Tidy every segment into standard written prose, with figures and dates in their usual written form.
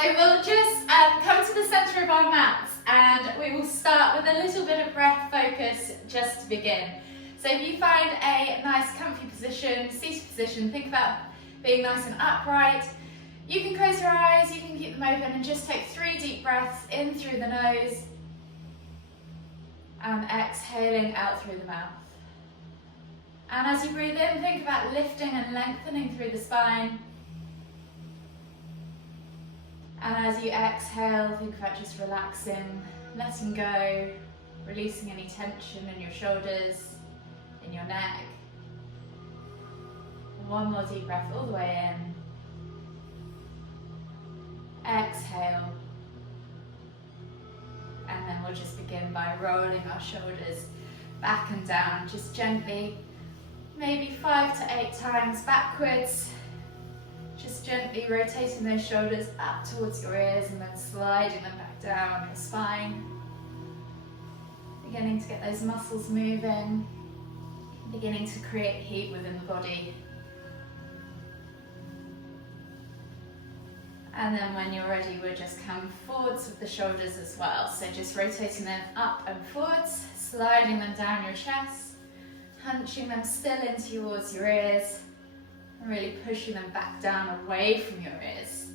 So we'll just come to the centre of our mats and we will start with a little bit of breath focus just to begin. So if you find a nice comfy position, seated position, think about being nice and upright. You can close your eyes, you can keep them open and just take 3 deep breaths in through the nose and exhaling out through the mouth. And as you breathe in, think about lifting and lengthening through the spine. And as you exhale, think about just relaxing, letting go, releasing any tension in your shoulders, in your neck. One more deep breath all the way in. Exhale. And then we'll just begin by rolling our shoulders back and down, just gently, maybe 5 to 8 times backwards. Just gently rotating those shoulders up towards your ears and then sliding them back down your spine. Beginning to get those muscles moving, beginning to create heat within the body. And then when you're ready, we'll just come forwards with the shoulders as well. So just rotating them up and forwards, sliding them down your chest, hunching them still in towards your ears, and really pushing them back down away from your ears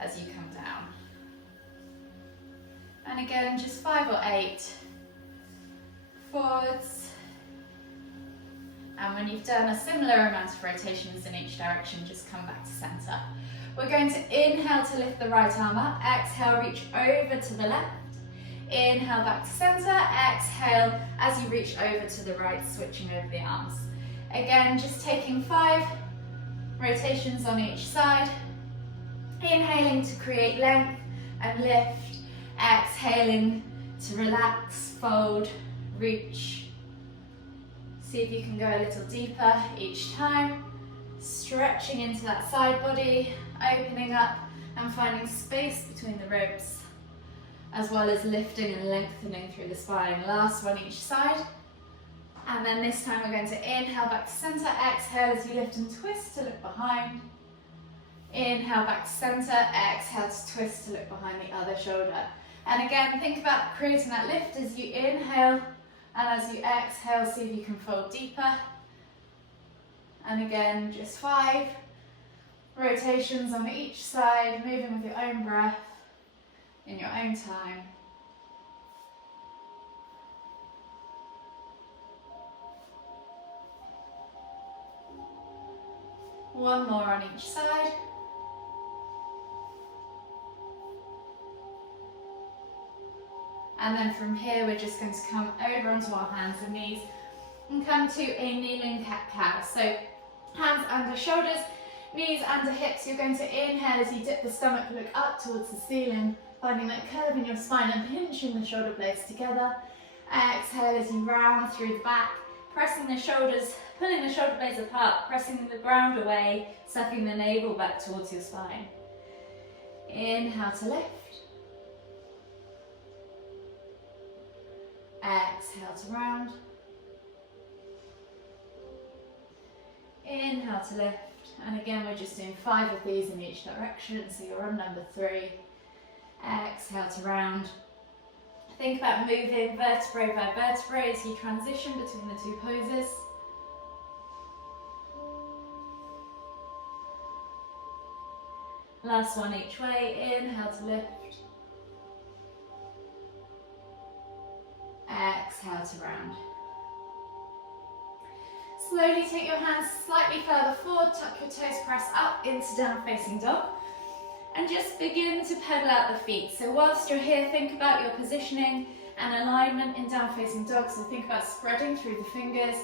as you come down. And again, just 5 or 8 forwards. And when you've done a similar amount of rotations in each direction, just come back to center. We're going to inhale to lift the right arm up, exhale, reach over to the left. Inhale back to center, exhale as you reach over to the right, switching over the arms. Again, just taking 5 rotations on each side. Inhaling to create length and lift, exhaling to relax, fold, reach. See if you can go a little deeper each time, stretching into that side body, opening up and finding space between the ribs, as well as lifting and lengthening through the spine. Last one each side. And then this time we're going to inhale back to center, exhale as you lift and twist to look behind. Inhale back to center, exhale to twist to look behind the other shoulder. And again, think about creating that lift as you inhale, and as you exhale, see if you can fold deeper. And again, just 5 rotations on each side, moving with your own breath, in your own time. One more on each side. And then from here, we're just going to come over onto our hands and knees and come to a kneeling cat-cow. So hands under shoulders, knees under hips. You're going to inhale as you dip the stomach, look up towards the ceiling, finding that curve in your spine and pinching the shoulder blades together. Exhale as you round through the back, pressing the shoulders, pulling the shoulder blades apart, pressing the ground away, sucking the navel back towards your spine. Inhale to lift. Exhale to round. Inhale to lift. And again, we're just doing 5 of these in each direction, so you're on number 3. Exhale to round. Think about moving vertebrae by vertebrae as you transition between the 2 poses. Last one each way. Inhale to lift. Exhale to round. Slowly take your hands slightly further forward, tuck your toes, press up into down facing dog, and just begin to pedal out the feet. So whilst you're here, think about your positioning and alignment in down facing dog. So think about spreading through the fingers,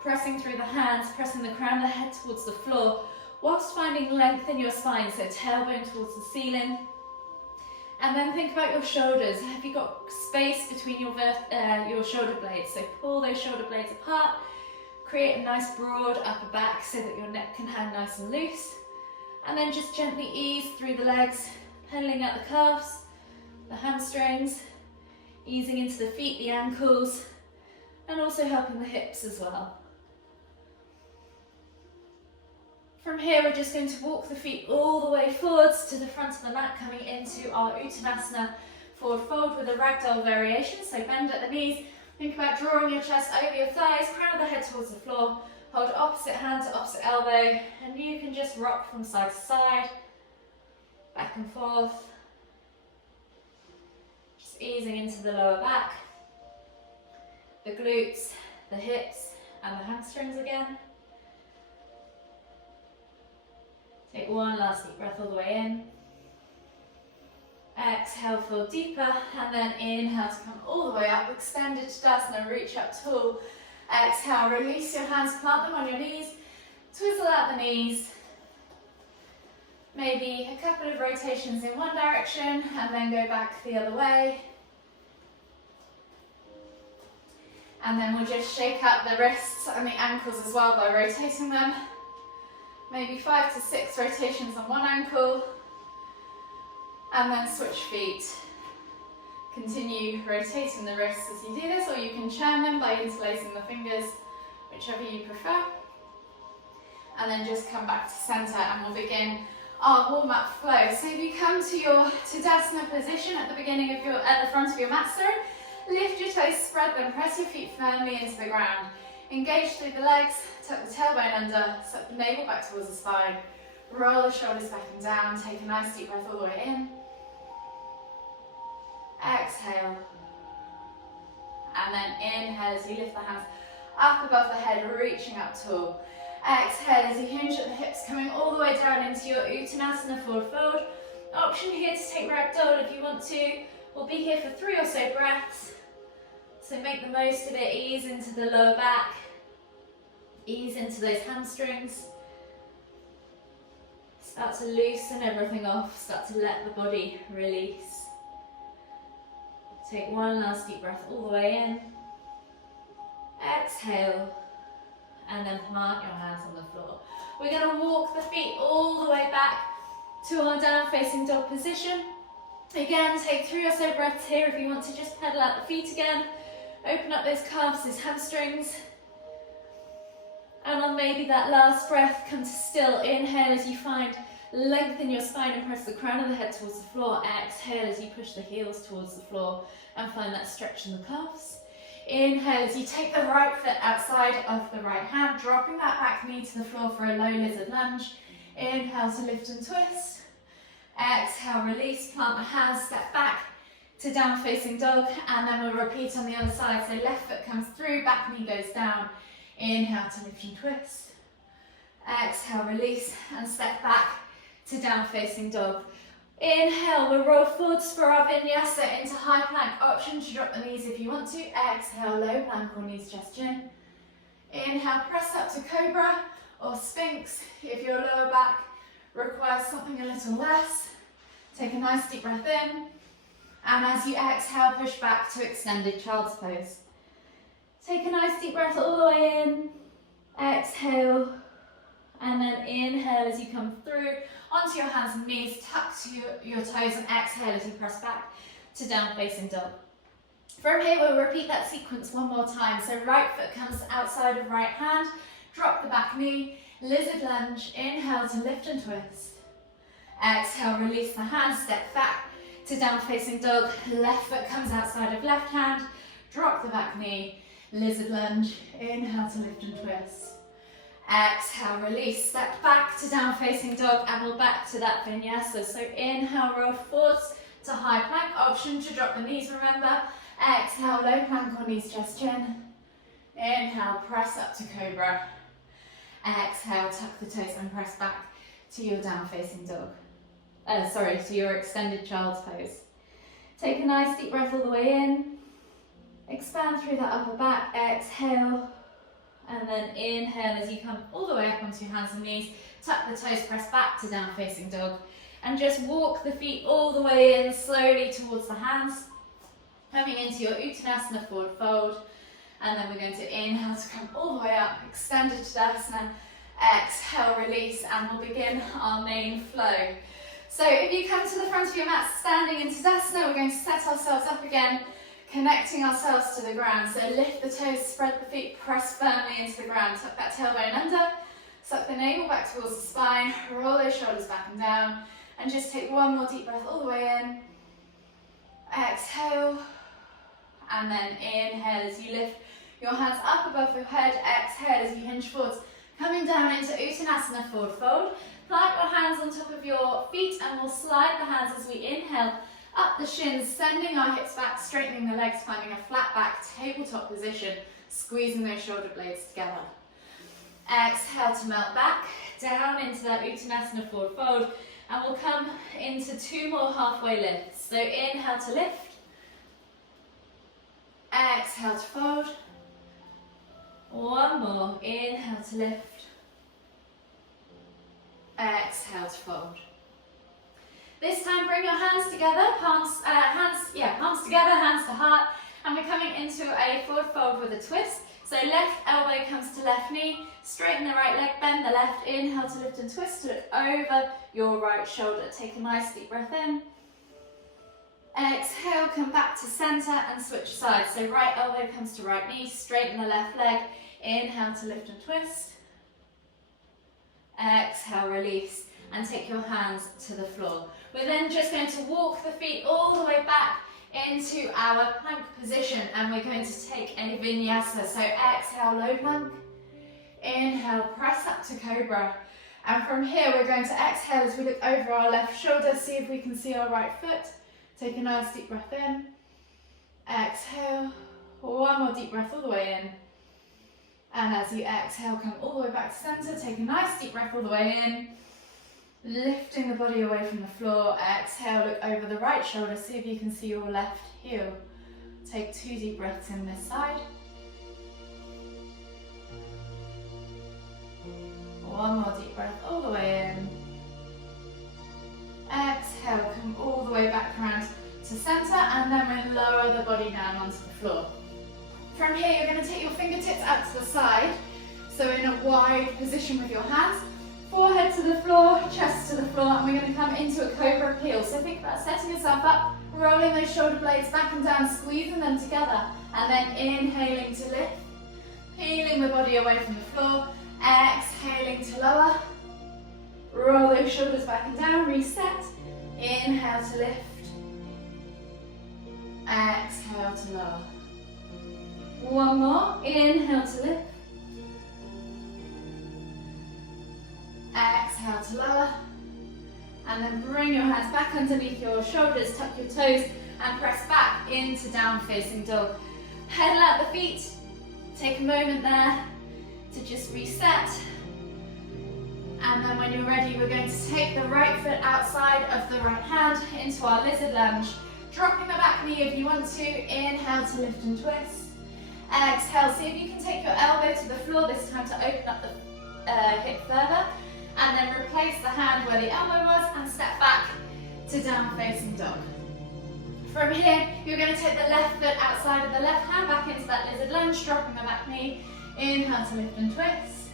pressing through the hands, pressing the crown of the head towards the floor, whilst finding length in your spine, so tailbone towards the ceiling. And then think about your shoulders. Have you got space between your shoulder blades? So pull those shoulder blades apart, create a nice broad upper back so that your neck can hang nice and loose. And then just gently ease through the legs, pedaling out the calves, the hamstrings, easing into the feet, the ankles, and also helping the hips as well. From here, we're just going to walk the feet all the way forwards to the front of the mat, coming into our Uttanasana forward fold with a ragdoll variation. So bend at the knees, think about drawing your chest over your thighs, crown of the head towards the floor, hold opposite hand to opposite elbow, and you can just rock from side to side, back and forth, just easing into the lower back, the glutes, the hips, and the hamstrings again. Take one last deep breath all the way in. Exhale, fold deeper, and then inhale to come all the way up. Extended Tadasana, reach up tall. Exhale, release your hands, plant them on your knees. Twizzle out the knees. Maybe a couple of rotations in one direction, and then go back the other way. And then we'll just shake up the wrists and the ankles as well by rotating them. Maybe 5 to 6 rotations on one ankle, and then switch feet. Continue rotating the wrists as you do this, or you can churn them by interlacing the fingers, whichever you prefer. And then just come back to center, and we'll begin our warm-up flow. So if you come to your Tadasana position at the front of your mat, lift your toes, spread them, press your feet firmly into the ground. Engage through the legs, tuck the tailbone under, suck the navel back towards the spine, roll the shoulders back and down, take a nice deep breath all the way in. Exhale. And then inhale as you lift the hands up above the head, reaching up tall. Exhale as you hinge at the hips, coming all the way down into your Uttanasana forward fold. Option here to take ragdoll if you want to. We'll be here for 3 or so breaths. So make the most of it, ease into the lower back, ease into those hamstrings. Start to loosen everything off, start to let the body release. Take one last deep breath all the way in. Exhale, and then plant your hands on the floor. We're going to walk the feet all the way back to our down facing dog position. Again, take 3 or so breaths here if you want to just pedal out the feet again. Open up those calves, those hamstrings. And on maybe that last breath, come to still. Inhale as you find length in your spine and press the crown of the head towards the floor. Exhale as you push the heels towards the floor and find that stretch in the calves. Inhale as you take the right foot outside of the right hand, dropping that back knee to the floor for a low lizard lunge. Inhale to lift and twist. Exhale, release, plant the hands, step back to down facing dog, and then we'll repeat on the other side. So left foot comes through, back knee goes down. Inhale to lift and twist. Exhale, release, and step back to down facing dog. Inhale, we'll roll forwards for our vinyasa into high plank. Option to drop the knees if you want to. Exhale, low plank or knees chest chin. Inhale, press up to cobra or sphinx if your lower back requires something a little less. Take a nice deep breath in, and as you exhale, push back to extended child's pose. Take a nice deep breath all the way in, exhale, and then inhale as you come through onto your hands and knees, tuck to your toes, and exhale as you press back to down facing dog. From here, we'll repeat that sequence one more time. So right foot comes outside of right hand, drop the back knee, lizard lunge, inhale to lift and twist. Exhale, release the hand, step back to down facing dog. Left foot comes outside of left hand, drop the back knee, lizard lunge, inhale to lift and twist. Exhale, release, step back to down facing dog, and we're back to that vinyasa. So inhale, roll forwards to high plank. Option to drop the knees, remember. Exhale, low plank or knees chest chin. Inhale, press up to cobra. Exhale, tuck the toes and press back to your down facing dog. To your extended child's pose. Take a nice deep breath all the way in. Expand through that upper back. Exhale, and then inhale as you come all the way up onto your hands and knees. Tuck the toes, press back to down facing dog, and just walk the feet all the way in slowly towards the hands, coming into your Uttanasana forward fold. And then we're going to inhale to come all the way up, extended Tadasana. Exhale, release, and we'll begin our main flow. So if you come to the front of your mat, standing in Tadasana, we're going to set ourselves up again, connecting ourselves to the ground. So lift the toes, spread the feet, press firmly into the ground, tuck that tailbone under, Suck the navel back towards the spine, roll those shoulders back and down, and just take one more deep breath all the way in. Exhale, and then inhale as you lift your hands up above your head. Exhale as you hinge forwards, coming down into Uttanasana, forward fold. Plant your hands on top of your feet, and we'll slide the hands as we inhale up the shins, sending our hips back, straightening the legs, finding a flat back tabletop position, squeezing those shoulder blades together. Exhale to melt back down into that Uttanasana, forward fold, and we'll come into 2 more halfway lifts. So inhale to lift, exhale to fold, 1 more, inhale to lift, exhale to fold. This time bring your hands together, palms together, hands to heart, and we're coming into a forward fold with a twist. So left elbow comes to left knee, straighten the right leg, bend the left, inhale to lift and twist it over your right shoulder. Take a nice deep breath in. Exhale, come back to center and switch sides. So right elbow comes to right knee, straighten the left leg, inhale to lift and twist. Exhale, release, and take your hands to the floor. We're then just going to walk the feet all the way back into our plank position, and we're going to take a vinyasa. So exhale, low plank. Inhale, press up to cobra. And from here, we're going to exhale as we look over our left shoulder, see if we can see our right foot. Take a nice deep breath in. Exhale, 1 more deep breath all the way in. And as you exhale, come all the way back to center. Take a nice deep breath all the way in. Lifting the body away from the floor. Exhale, look over the right shoulder, see if you can see your left heel. Take 2 deep breaths in this side. 1 more deep breath all the way in. Exhale, come all the way back around to center, and then we'll lower the body down onto the floor. From here, you're going to take your fingertips out to the side, so in a wide position with your hands. Forehead to the floor, chest to the floor, and we're going to come into a cobra peel. So think about setting yourself up, rolling those shoulder blades back and down, squeezing them together, and then inhaling to lift, peeling the body away from the floor, exhaling to lower, roll those shoulders back and down, reset, inhale to lift, exhale to lower. 1 more, inhale to lift, exhale to lower, and then bring your hands back underneath your shoulders, tuck your toes, and press back into down facing dog. Pedal out the feet, take a moment there to just reset, and then when you're ready, we're going to take the right foot outside of the right hand into our lizard lunge, dropping the back knee if you want to. Inhale to lift and twist, exhale, see if you can take your elbow to the floor, this time to open up the hip further, and then replace the hand where the elbow was and step back to down facing dog. From here, you're going to take the left foot outside of the left hand back into that lizard lunge, dropping the back knee. Inhale to lift and twist.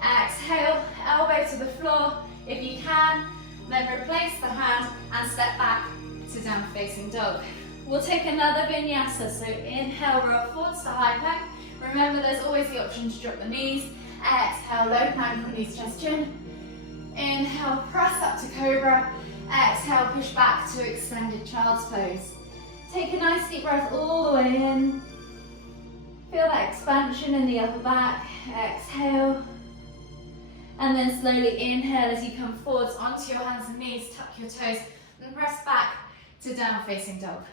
Exhale, elbow to the floor if you can, then replace the hand and step back to down facing dog. We'll take another vinyasa, so inhale, roll forwards to high plank. Remember, there's always the option to drop the knees. Exhale, low plank, knees, chest, chin. Inhale, press up to cobra. Exhale, push back to extended child's pose. Take a nice deep breath all the way in. Feel that expansion in the upper back. Exhale. And then slowly inhale as you come forwards onto your hands and knees, tuck your toes, and press back to down facing dog.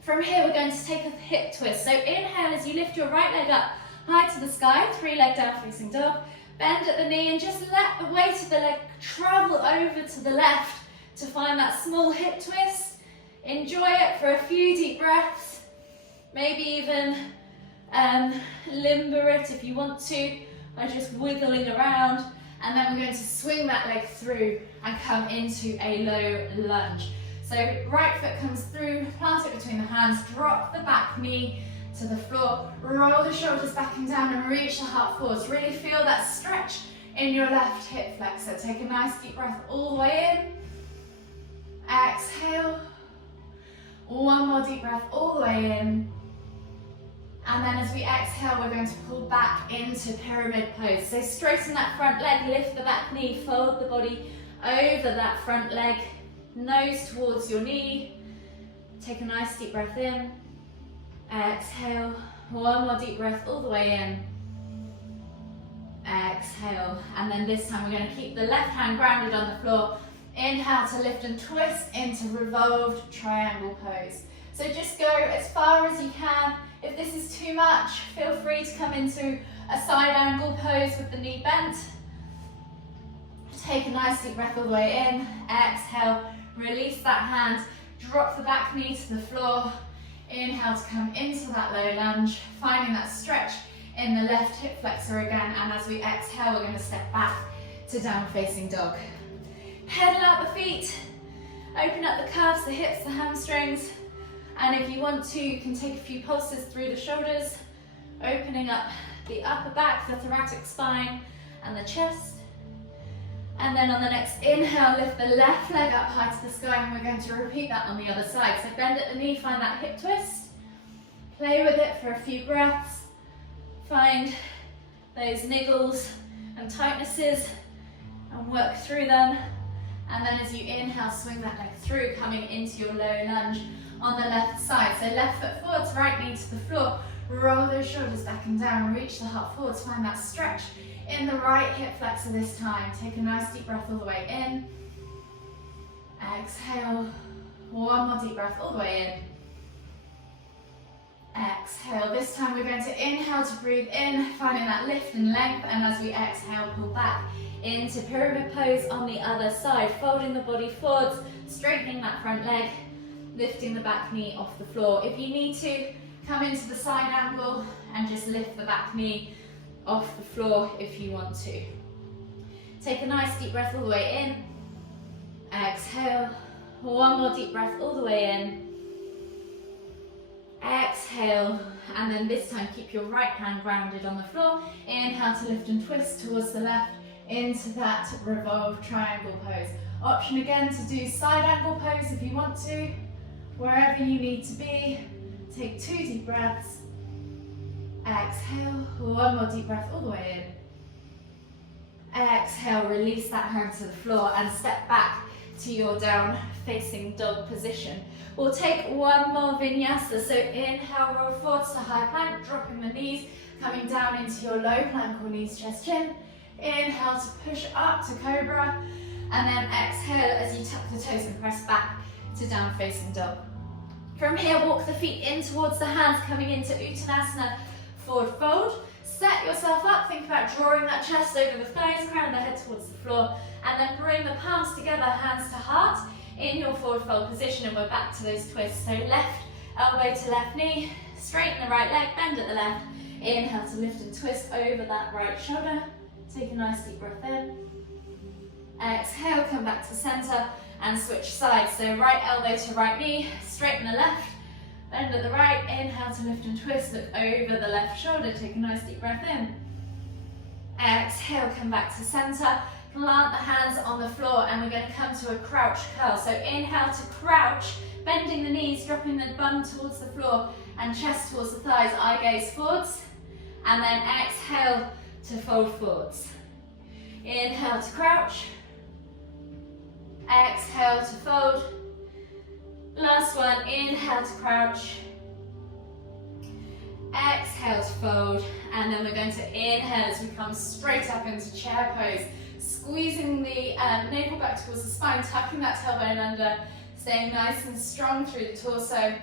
From here, we're going to take a hip twist. So inhale as you lift your right leg up high to the sky, 3-leg down facing dog. Bend at the knee and just let the weight of the leg travel over to the left to find that small hip twist. Enjoy it for a few deep breaths. Maybe even limber it if you want to by just wiggling around. And then we're going to swing that leg through and come into a low lunge. So right foot comes through, plant it between the hands, drop the back knee to the floor, roll the shoulders back and down and reach the heart forwards. Really feel that stretch in your left hip flexor. Take a nice deep breath all the way in. Exhale. 1 more deep breath all the way in. And then as we exhale, we're going to pull back into pyramid pose. So straighten that front leg, lift the back knee, fold the body over that front leg, nose towards your knee. Take a nice deep breath in. Exhale. One more deep breath all the way in. Exhale. And then this time we're going to keep the left hand grounded on the floor. Inhale to lift and twist into revolved triangle pose. So just go as far as you can. If this is too much, feel free to come into a side angle pose with the knee bent. Take a nice deep breath all the way in. Exhale, release that hand, drop the back knee to the floor. Inhale to come into that low lunge, finding that stretch in the left hip flexor again. And as we exhale, we're going to step back to down facing dog. Pedal out the feet, open up the calves, the hips, the hamstrings. And if you want to, you can take a few pulses through the shoulders, opening up the upper back, the thoracic spine, and the chest. And then on the next inhale, lift the left leg up high to the sky, and we're going to repeat that on the other side. So bend at the knee, find that hip twist. Play with it for a few breaths. Find those niggles and tightnesses and work through them. And then as you inhale, swing that leg through, coming into your low lunge on the left side. So left foot forwards, right knee to the floor. Roll those shoulders back and down. Reach the heart forwards. Find that stretch in the right hip flexor this time. Take a nice deep breath all the way in. Exhale. One more deep breath all the way in. Exhale. This time we're going to inhale to breathe in, finding that lift and length. And as we exhale, pull back into pyramid pose on the other side. Folding the body forwards, straightening that front leg, lifting the back knee off the floor. If you need to, come into the side angle and just lift the back knee off the floor if you want to. Take a nice deep breath all the way in. Exhale. One more deep breath all the way in. Exhale. And then this time keep your right hand grounded on the floor. Inhale to lift and twist towards the left into that revolved triangle pose. Option again to do side angle pose if you want to. Wherever you need to be. Take 2 deep breaths. Exhale. One more deep breath all the way in. Exhale, release that hand to the floor and step back to your down facing dog position. We'll take one more vinyasa. So inhale, roll forwards to high plank, dropping the knees, coming down into your low plank or knees, chest, chin. Inhale to push up to cobra, and then exhale as you tuck the toes and press back to down facing dog. From here, walk the feet in towards the hands, coming into Uttanasana, forward fold. Set yourself up, think about drawing that chest over the thighs, crown of the head towards the floor, and then bring the palms together, hands to heart, in your forward fold position, and we're back to those twists. So left elbow to left knee, straighten the right leg, bend at the left. Inhale to lift and twist over that right shoulder. Take a nice deep breath in. Exhale, come back to center and switch sides. So right elbow to right knee, straighten the left, bend at the right. Inhale to lift and twist, look over the left shoulder. Take a nice deep breath in. Exhale, come back to center. Plant the hands on the floor, and we're going to come to a crouch curl. So inhale to crouch, bending the knees, dropping the bum towards the floor and chest towards the thighs, eye gaze forwards. And then exhale to fold forwards. Inhale to crouch. Exhale to fold. Last one, inhale to crouch. Exhale to fold. And then we're going to inhale as we come straight up into chair pose. Squeezing the navel back towards the spine, tucking that tailbone under, staying nice and strong through the torso.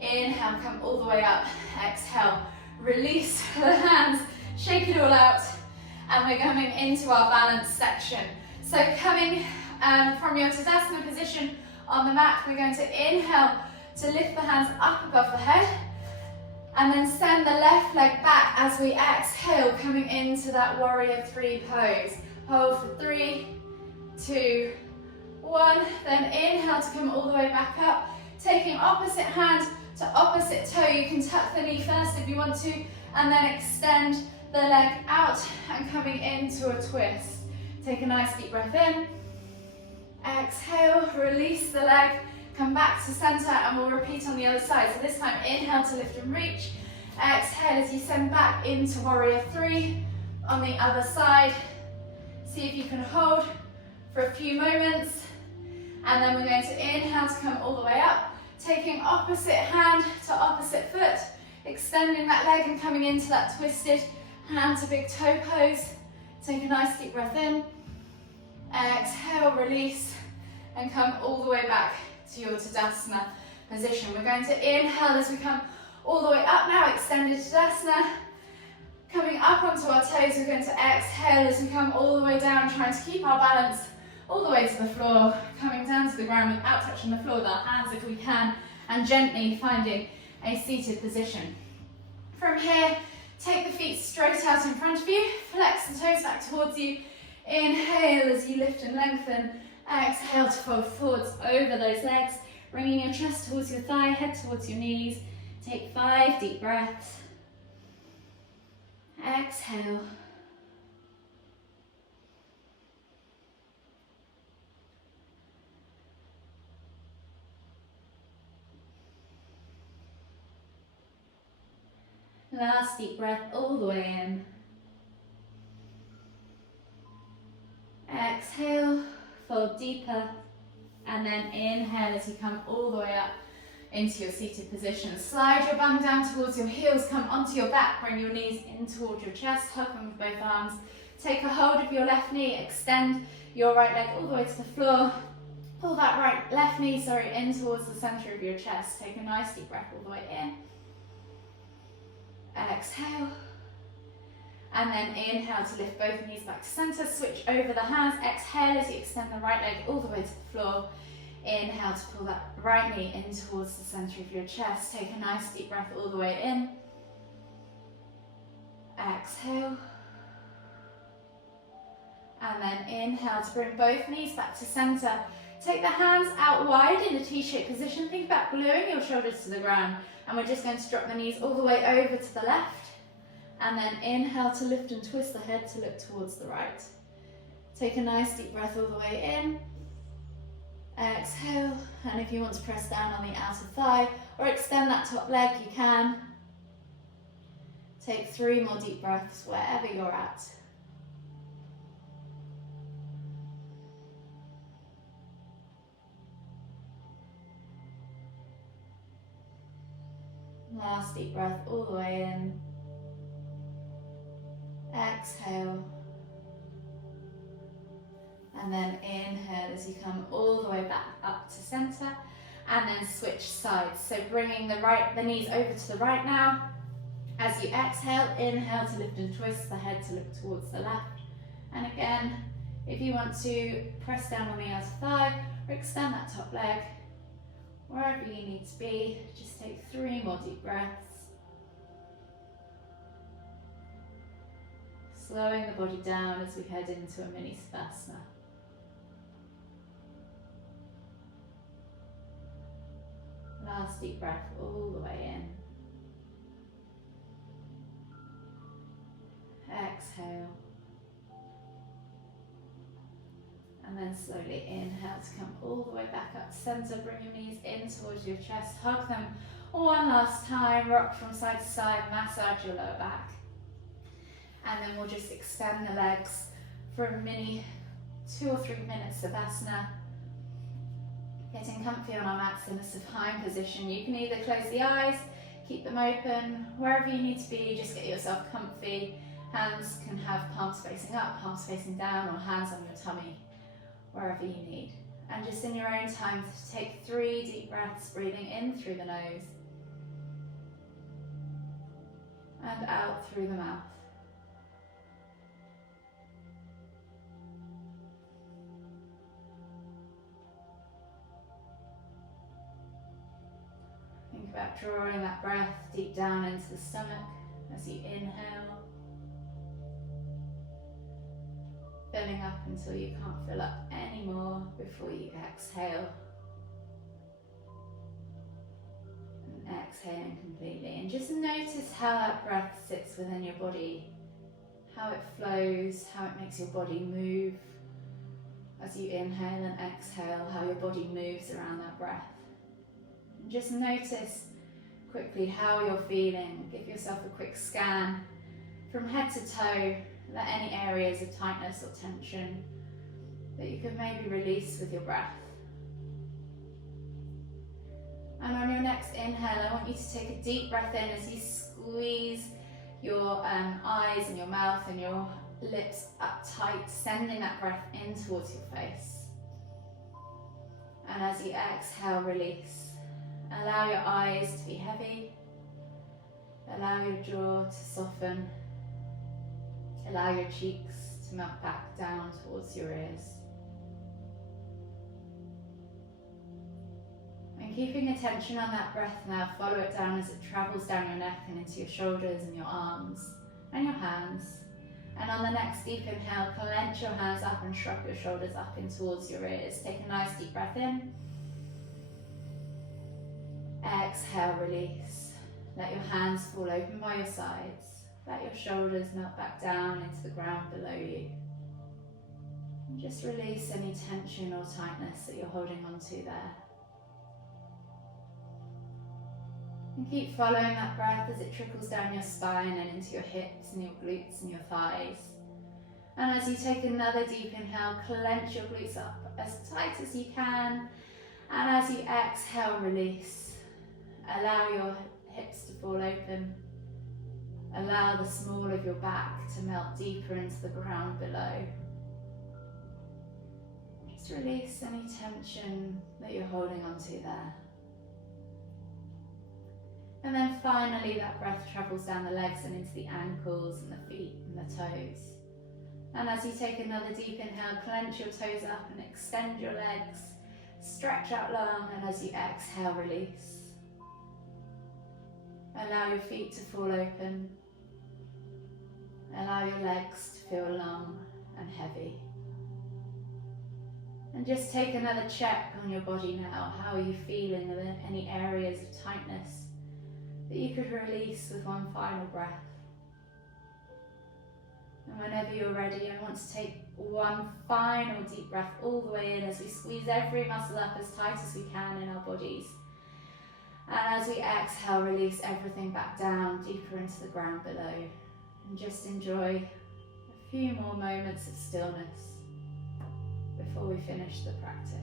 Inhale, come all the way up. Exhale, release the hands, shake it all out, and we're coming into our balance section. So coming from your Tadasana position on the mat, we're going to inhale to lift the hands up above the head, and then send the left leg back as we exhale, coming into that warrior 3 pose. Hold for 3, 2, 1, then inhale to come all the way back up, taking opposite hand to opposite toe. You can tuck the knee first if you want to, and then extend the leg out and coming into a twist. Take a nice deep breath in. Exhale, release the leg, come back to center, and we'll repeat on the other side. So this time, inhale to lift and reach. Exhale as you send back into warrior three on the other side. See if you can hold for a few moments. And then we're going to inhale to come all the way up, taking opposite hand to opposite foot, extending that leg and coming into that twisted hand to big toe pose. Take a nice deep breath in. Exhale, release, and come all the way back to your Tadasana position. We're going to inhale as we come all the way up now, extended Tadasana. Coming up onto our toes, we're going to exhale as we come all the way down, trying to keep our balance all the way to the floor, coming down to the ground without touching the floor with our hands if we can, and gently finding a seated position. From here, take the feet straight out in front of you, flex the toes back towards you. Inhale as you lift and lengthen. Exhale to fold forwards over those legs, bringing your chest towards your thigh, head towards your knees. Take 5 deep breaths. Exhale. Last deep breath all the way in. Exhale, fold deeper, and then inhale as you come all the way up into your seated position. Slide your bum down towards your heels, come onto your back, bring your knees in towards your chest, hug them with both arms. Take a hold of your left knee, extend your right leg all the way to the floor. Pull that left knee in towards the center of your chest. Take a nice deep breath all the way in. Exhale, and then inhale to lift both knees back to center, switch over the hands. Exhale as you extend the right leg all the way to the floor. Inhale to pull that right knee in towards the center of your chest. Take a nice deep breath all the way in. Exhale, and then inhale to bring both knees back to center. Take the hands out wide in a T-shaped position. Think about gluing your shoulders to the ground. And we're just going to drop the knees all the way over to the left. And then inhale to lift and twist the head to look towards the right. Take a nice deep breath all the way in. Exhale. And if you want to press down on the outer thigh or extend that top leg, you can. Take 3 more deep breaths wherever you're at. Last deep breath all the way in. Exhale. And then inhale as you come all the way back up to center. And then switch sides. So bringing the knees over to the right now. As you exhale, inhale to lift and twist the head to look towards the left. And again, if you want to press down on the outer thigh or extend that top leg, wherever you need to be, just take 3 more deep breaths. Slowing the body down as we head into a mini Savasana. Last deep breath all the way in. Exhale. And then slowly inhale to come all the way back up to center. Bring your knees in towards your chest. Hug them one last time. Rock from side to side. Massage your lower back. And then we'll just extend the legs for a mini 2 or 3 minutes of Savasana. Getting comfy on our mats in a supine position. You can either close the eyes, keep them open, wherever you need to be, just get yourself comfy. Hands can have palms facing up, palms facing down, or hands on your tummy, wherever you need. And just in your own time, take 3 deep breaths, breathing in through the nose and out through the mouth. Think about drawing that breath deep down into the stomach as you inhale. Filling up until you can't fill up anymore before you exhale. And exhaling completely. And just notice how that breath sits within your body, how it flows, how it makes your body move. As you inhale and exhale, how your body moves around that breath. And just notice quickly how you're feeling. Give yourself a quick scan from head to toe. Let any areas of tightness or tension that you could maybe release with your breath. And on your next inhale, I want you to take a deep breath in as you squeeze your eyes and your mouth and your lips up tight, sending that breath in towards your face. And as you exhale, release. Allow your eyes to be heavy. Allow your jaw to soften. Allow your cheeks to melt back down towards your ears. And keeping attention on that breath now, follow it down as it travels down your neck and into your shoulders and your arms and your hands. And on the next deep inhale, clench your hands up and shrug your shoulders up in towards your ears. Take a nice deep breath in. Exhale, release. Let your hands fall open by your sides. Let your shoulders melt back down into the ground below you. And just release any tension or tightness that you're holding on to there. And keep following that breath as it trickles down your spine and into your hips and your glutes and your thighs. And as you take another deep inhale, clench your glutes up as tight as you can. And as you exhale, release. Allow your hips to fall open. Allow the small of your back to melt deeper into the ground below. Just release any tension that you're holding on to there. And then finally that breath travels down the legs and into the ankles and the feet and the toes. And as you take another deep inhale, clench your toes up and extend your legs. Stretch out long, and as you exhale, release. Allow your feet to fall open. Allow your legs to feel long and heavy. And just take another check on your body now. How are you feeling? Are there any areas of tightness that you could release with one final breath? And whenever you're ready, I want to take one final deep breath all the way in as we squeeze every muscle up as tight as we can in our bodies. And as we exhale, release everything back down, deeper into the ground below. And just enjoy a few more moments of stillness before we finish the practice.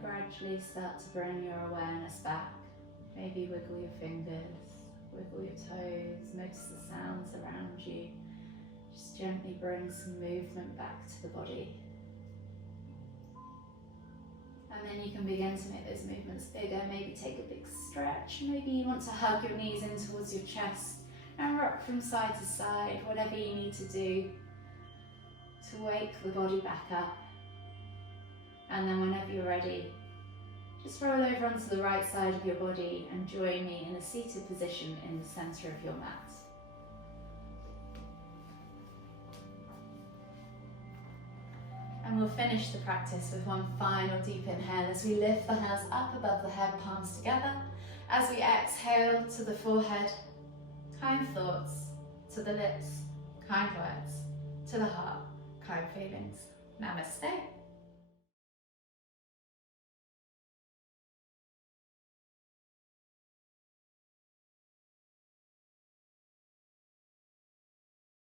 Gradually start to bring your awareness back. Maybe wiggle your fingers, wiggle your toes, notice the sounds around you. Just gently bring some movement back to the body. And then you can begin to make those movements bigger. Maybe take a big stretch. Maybe you want to hug your knees in towards your chest and rock from side to side, whatever you need to do to wake the body back up. And then whenever you're ready, just roll over onto the right side of your body and join me in a seated position in the center of your mat. And we'll finish the practice with one final deep inhale as we lift the hands up above the head, palms together. As we exhale to the forehead, kind thoughts, to the lips, kind words, to the heart, kind feelings. Namaste.